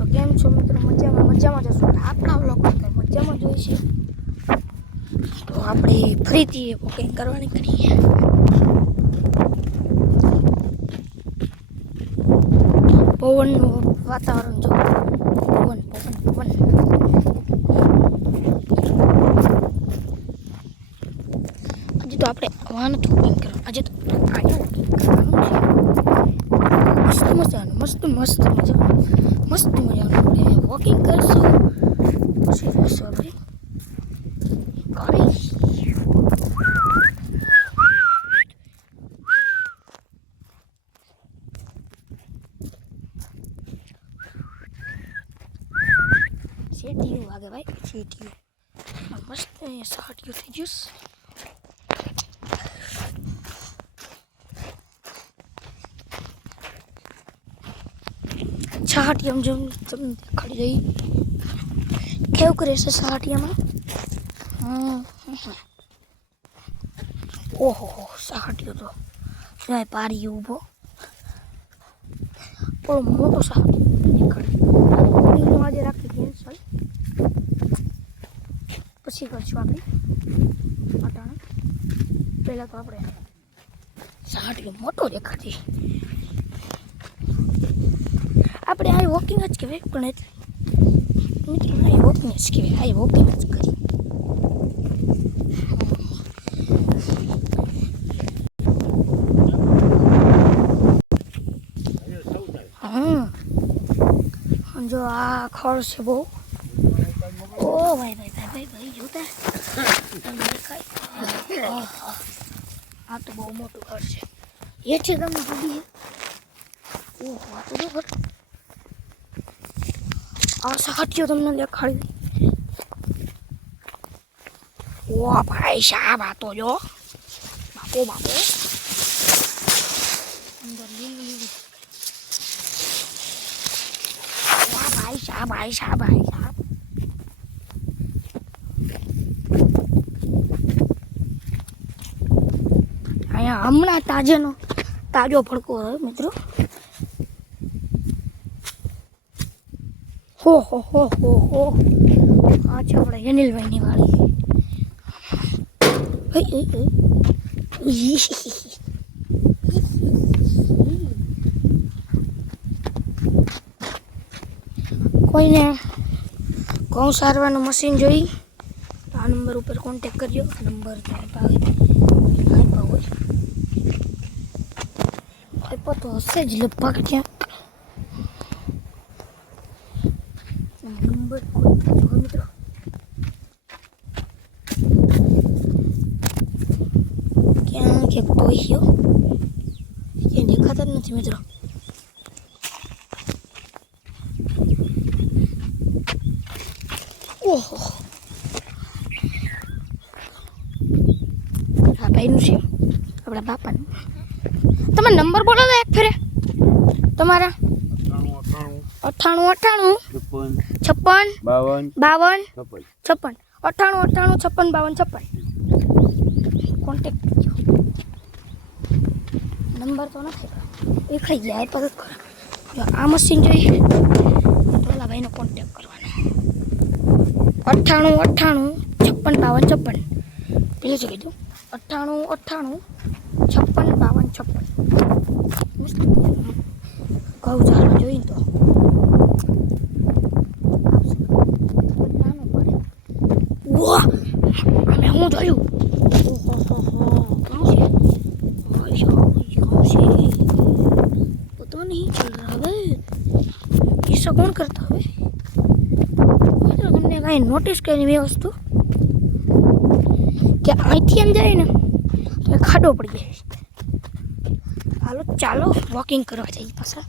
તો કેમ છો મિત્રો? મજામાં જશો. આપણા વ્લોગમાં કંઈ મજામાં જોઈશે તો આપણે ફરીથી વોકિંગ કરવાની કરીએ. પવનનું વાતાવરણ જો પવન આજે તો આપણે વાન વોકિંગ કરવાનું. આજે તો અહીંયા વોકિંગ કરવાનું છે. મસ્ત મજાનું આપણે વોકિંગ કરશું. પછી જશું આપણે ઘરે. સીટીયું વાગે ભાઈ, સીટીયું મસ્ત સાટીયું થઈ જશે. સાટીયામાં જો તમને દેખાડી દઈ કેવું કરે છે સાટીયામાં. ઓહો સાટીયો તો જાય પારી ઊભો પણ મોટો સાટીયો દેખાડે. આજે રાખી કેન્સલ, પછી કરશું આપણે અટાણે. પહેલાં તો આપણે સાટીયો મોટો દેખાડતી. આપણે આ વોકિંગ જ કહેવાય, પણ એટલે મિત્રો આ વોકિંગ જ કહેવાય. આ વોકિંગ જ કરી જો આ ખડ છે બહુ. ઓ ભાઈ જોતા તમને દેખાય? આ તો બહુ મોટું ઘર છે. એ છે તમને જોડી. ઓહો આ તો ઘર. આ સાટીઓ તમને દેખાડી. ઓ ભાઈ સાહેબ આ તો જો બાપો અંદર લીલું. ભાઈ સાહેબ અહીંયા હમણાં તાજો ભડકો રહ્યો મિત્રો. હો આ છે આપણે યનિલભાઈની વાળી. કોઈને ઘઉં સારવાનું મશીન જોઈ તો આ નંબર ઉપર કોન્ટેક કરજો. નંબર આપ્યો હોય આપ્યો તો હશે જ લગભગ ત્યાં. નંબર મિત્રો ક્યાં કોઈ ગયો ક્યાં દેખાતા જ નથી મિત્રો. ઓહો આ ભાઈનું છે, આપણા બાપાનું. તમે નંબર બોલો તો એક ફેરે તમારા. 98 56 52 56 98 56 52 56 કોન્ટેક્ટ કરજો. નંબર તો નથી એ ખાઈ ગયા પર. જો આ મશીન જોઈએ તો ઓલા ભાઈનો કોન્ટેક્ટ કરવાનો. 98 56 52 56 પેલું શું કીધું? 98 56 52 56 ઘઉં ચાલો જોઈને તો વાહ અમે હું જોયું. पता नहीं चल रहा है ऐसा कौन करता है. मतलब हमने कहीं नोटिस करी हुई वस्तु कि અહીંથી એમ જાય ને તો ખાડો પડી જાય. ચાલો વોકિંગ કરવા જઈએ પાછા.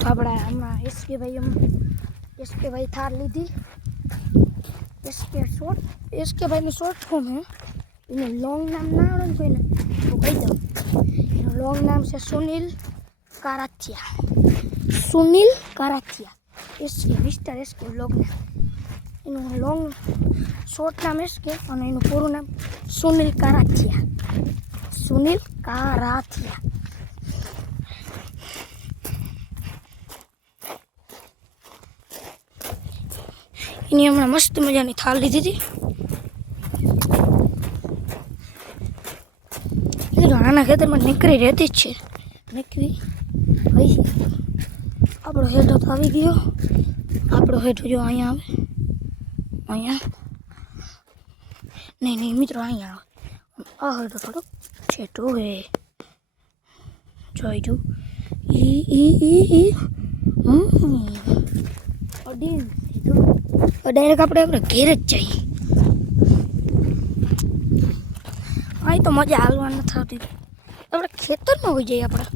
તો આપણે હમણાં એસકે ભાઈ થાર લીધી. એસકે ભાઈનું શોર્ટ ફોર્મ હે. એનું લોંગ નામ ના આવડે ને કોઈને તો કહી દઉં. એનું લોંગ નામ છે Sunil Karathiya. SK mister SK long નામ. એનું લોંગ શોર્ટ નામ એસ કે અને એનું પૂરું નામ સુનિલ કારાથિયા. સુનિલ કારાથિયા. એની હમણાં મસ્ત મજાની થાળ લીધી હતી. આના ખેતરમાં નીકળી રહેતી જ છે. નીકળી ભાઈ આપણો હેઠો તો આવી ગયો. આપણો હેઠો જો અહીંયા આવે. અહીંયા નહીં મિત્રો અહીંયા આવે. આ હેઠો થોડો છેટો હે જોઈ જો ડાયરેક્ટ આપણે ઘેર જ જઈએ. અહીં તો મજા હાલવા નથી આવતી. આપણે ખેતરમાં હોઈ જઈએ. આપણે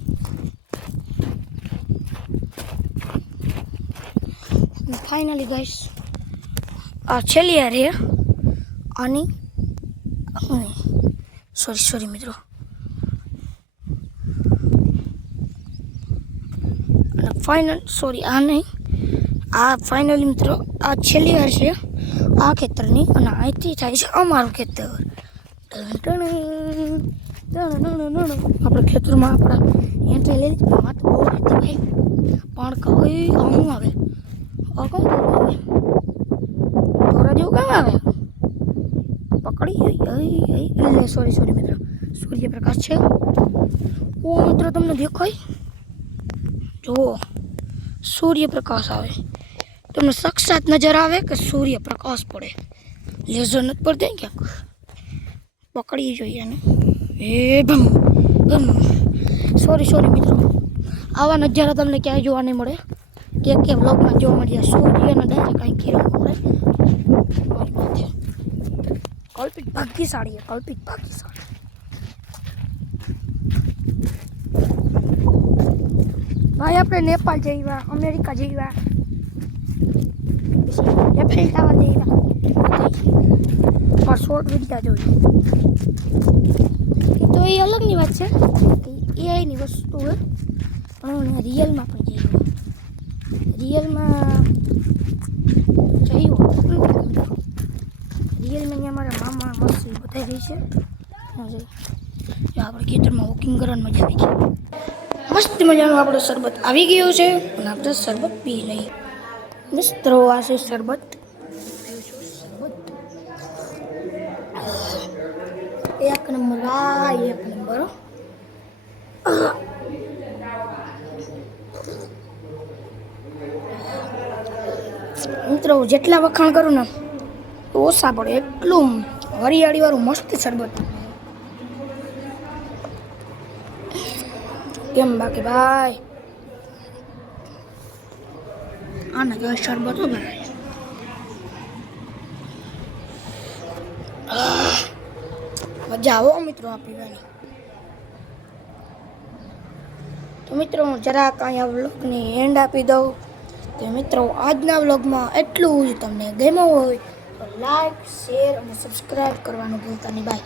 ફાઇનલી ગાઈસ આ છેલ્લી યાર હે આની સોરી મિત્રો આ નહીં. આ ફાઇનલી મિત્રો આ છેલ્લી વાર છે આ ખેતરની અને અહીંથી થાય છે અમારું ખેતર. આપણે ખેતરમાં આપણા એન્ટ્રી લઈ લીધી. વાત બહુ હતી ભાઈ પણ કઈ શું આવે કોણ આવે થોડા જેવું કામ આવે પકડી એટલે સોરી મિત્રો સૂર્યપ્રકાશ છે. ઓ મિત્રો તમને દેખાય જુઓ સૂર્યપ્રકાશ આવે. તમને સાક્ષાત નજર આવે કે સૂર્યપ્રકાશ પડે. લેઝર નથી પડતી ક્યાંક પકડી જોઈએ ને એ ભમ સોરી મિત્રો આવા નજારા તમને ક્યાંય જોવા નહીં મળે. કે વ્લોગમાં જોવા મળ્યા સૂર્યના ડાયરેક્ટ કાંઈ કિરણ પડે. કલ્પિત ભાગ્યશાળી ભાઈ. આપણે નેપાળ જઈવા, અમેરિકા જઈવા, એફએલ ટાવર જઈવા પણ શોર્ટ વિડીયો જોઈએ તો એ અલગની વાત છે. એઆઈની વસ્તુ હોય પણ રિયલમાં પણ જઈએ. રિયલમાં અમારા મામા મસ્તી બતાવી રહી છે. આપણે ખેતરમાં વોકિંગ કરવાની મજા આવી છે. મસ્ત મજાનું આપણો શરબત આવી ગયો છે અને આપણે શરબત પી લઈએ. મસ્ત આ છે શરબત. એક નંબર એક નંબર. મિત્રો જેટલા વખાણ કરું ને ઓછા પડે એટલું હરિયાળી વાળું મસ્ત શરબત. કેમ બાકી ભાઈ આને કહેવાય શરબત હો ભાઈ. મજા આવો મિત્રો આ પીવાની. તો મિત્રો હું જરાક અહીંયા વ્લોગની એન્ડ આપી દઉં. તો મિત્રો આજના વ્લોગમાં એટલું જ. તમને ગમ્યું હોય તો લાઈક શેર અને સબસ્ક્રાઈબ કરવાનું ભૂલતા નહીં. બાય.